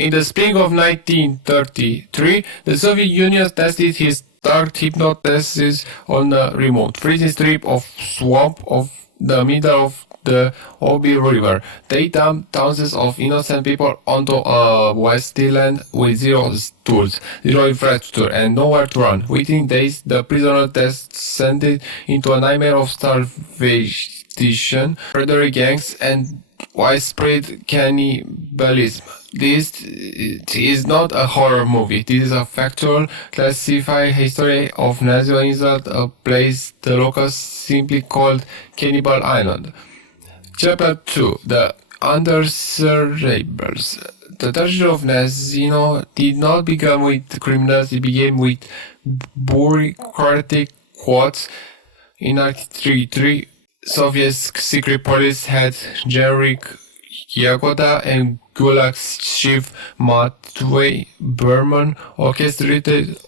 In the spring of 1933, the Soviet Union tested his dark hypnosis on a remote, freezing strip of swamp of the middle of the Obi River. They dumped thousands of innocent people onto a wasteland with zero tools, zero infrastructure, and nowhere to run. Within days, the prisoner descended into a nightmare of starvation, predatory gangs, and widespread cannibalism. This is not a horror movie. This is a factual, classified history of Nazino Island, a place the locals simply called Cannibal Island. Chapter 2. The Undesirables. The tragedy of Nazino did not begin with criminals, it began with bureaucratic quotes. In 1933, Soviet secret police had generic Yagoda and Gulag chief Matvey Berman orchestrated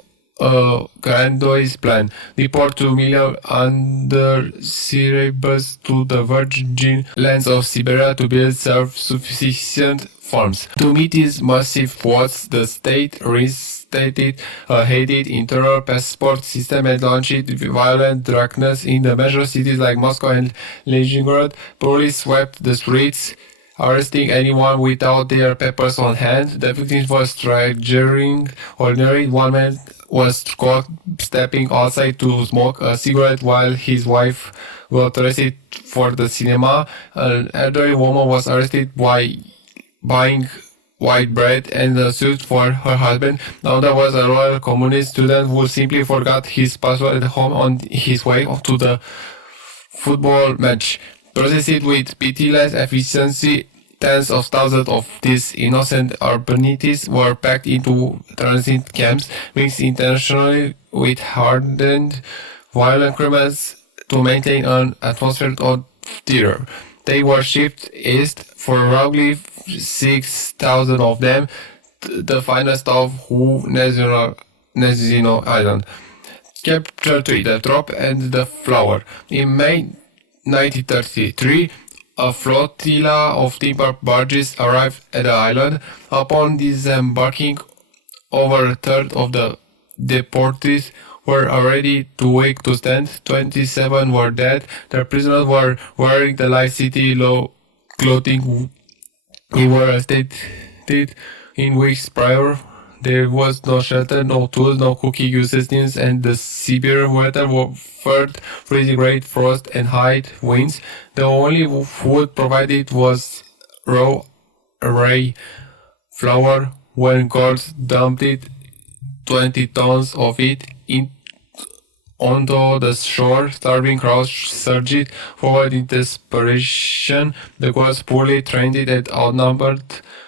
a grandiose plan. Deport 2 million undesirables to the virgin lands of Siberia to build self-sufficient farms. To meet these massive quotas, the state reinstated a hated internal passport system and launched violent darkness in the major cities like Moscow and Leningrad. Police swept the streets, arresting anyone without their papers on hand. The victims were triggering ordinary. One man was caught stepping outside to smoke a cigarette while his wife was arrested for the cinema. An elderly woman was arrested by buying white bread and a suit for her husband. Another was a Royal Communist student who simply forgot his passport at home on his way to the football match. Processed with pitiless efficiency, tens of thousands of these innocent urbanities were packed into transit camps, mixed internationally with hardened, violent criminals to maintain an atmosphere of terror. They were shipped east for roughly 6,000 of them, the finest of Nazino Island. Chapter 3. The Drop and the Flower. In May 1933, a flotilla of timber barges arrived at the island. Upon disembarking, over a third of the deportees were already too weak to stand. 27 were dead. The prisoners were wearing the light city law clothing they were stated in weeks prior. There was no shelter, no tools, no cooking utensils, and the severe weather offered freezing rain, frost, and high winds. The only food provided was raw array flour. When guards dumped 20 tons of it onto the shore, starving crowds surged forward in desperation. The guards, poorly trained and outnumbered,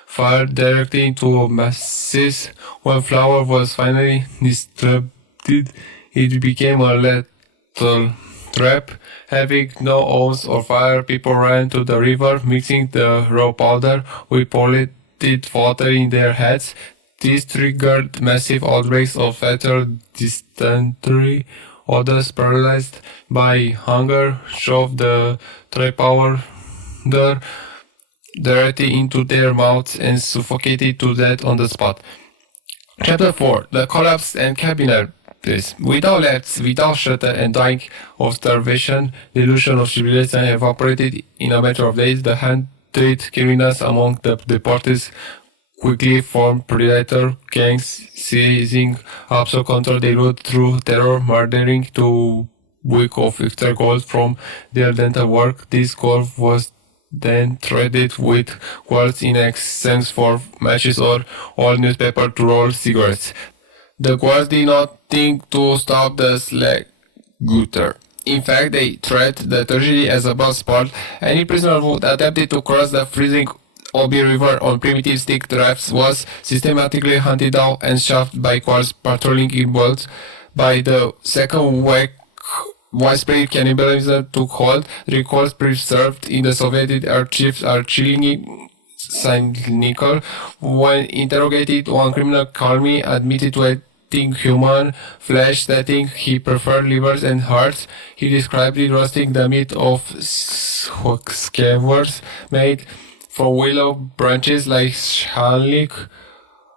fired directly into masses. When flour was finally distributed, it became a lethal trap. Having no oars or fire, people ran to the river, mixing the raw powder with polluted water in their heads. This triggered massive outbreaks of fatal dysentery. Others, paralyzed by hunger, shoved the dry powder directly into their mouths and suffocated to death on the spot. Chapter 4. The Collapse and Cannibalism. Without lights, without shelter, and dying of starvation, the illusion of civilization evaporated in a matter of days. The hundred criminals among the deportees quickly formed predator gangs, seizing absolute control. They ruled through terror, murdering to week of extra gold from their dental work. This gold was then traded with quartz in exchange for matches or old newspaper to roll cigarettes. The guards did not think to stop the slaughter. In fact, they treated the tragedy as a blood sport. Any prisoner who attempted to cross the freezing Obi River on primitive stick rafts was systematically hunted down and shot by guards patrolling in boats. By the second week, widespread cannibalism took hold. Records preserved in the Soviet archives are chillingly cynical. When interrogated, one criminal calmly admitted to eating human flesh, stating he preferred livers and hearts. He described it roasting the meat of skewers made from willow branches like shallot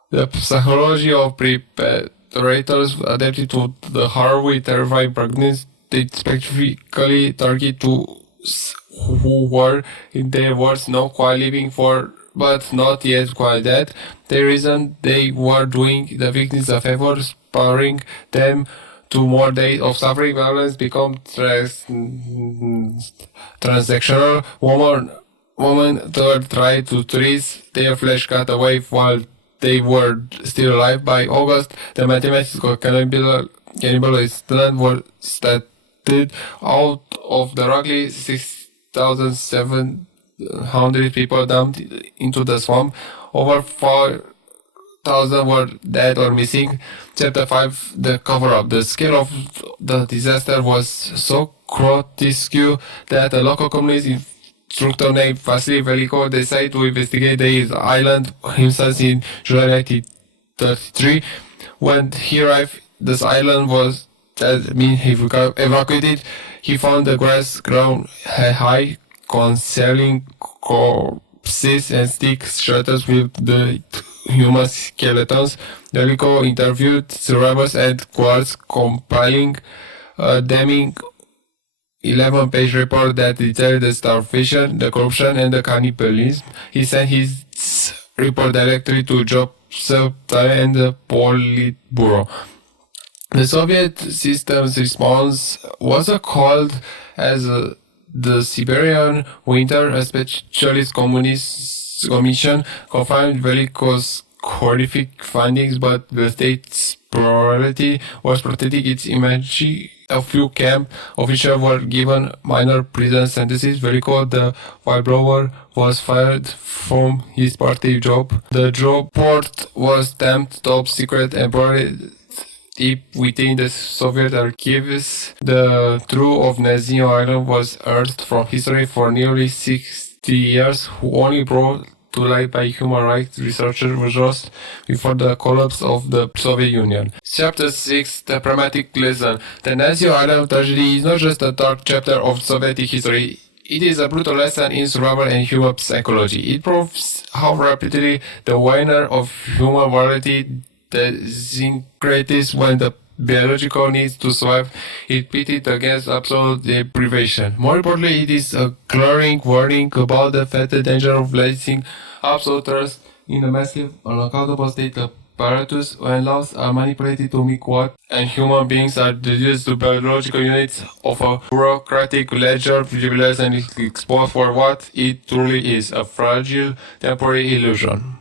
The psychology of predators adapted to the horribly terrifying pregnancy. They specifically target those who were, in their words, not quite living for, but not yet quite dead. The reason they were doing the victims a favor, sparing them to more days of suffering, violence, become transactional. Women were tried to trace their flesh cut away while they were still alive. By August, the mathematical cannibalism was started out of the roughly 6,700 people dumped into the swamp. Over 4,000 were dead or missing. Chapter 5, the cover-up. The scale of the disaster was so grotesque that the local community instructor named Vasily Veliko decided to investigate the island himself in July 1933. When he arrived, this island was evacuated. He found the grass ground high, concealing corpses and stick shelters with the human skeletons. Veliko interviewed survivors and guards, compiling a damning 11-page report that detailed the starvation, the corruption, and the cannibalism. He sent his report directly to Job Secretary and the Politburo. The Soviet system's response was called as the Siberian Winter. A specialist communist commission confirmed Veliko's horrific findings, but the state's priority was protecting its image. A few camp officials were given minor prison sentences. Veliko, the whistleblower, was fired from his party job. The job port was stamped top secret and buried deep within the Soviet archives. The truth of Nazino Island was unearthed from history for nearly 60 years, who only brought to light by human rights researchers just before the collapse of the Soviet Union. Chapter 6, the pragmatic lesson. The Nazino Island tragedy is not just a dark chapter of Soviet history. It is a brutal lesson in survival and human psychology. It proves how rapidly the winner of human morality disintegrates when the biological needs to survive is pitted against absolute deprivation. More importantly, it is a glaring warning about the fatal danger of placing absolute trust in a massive, unaccountable state apparatus when laws are manipulated to make what and human beings are reduced to biological units of a bureaucratic ledger, privileged and exposed for what it truly is, a fragile, temporary illusion.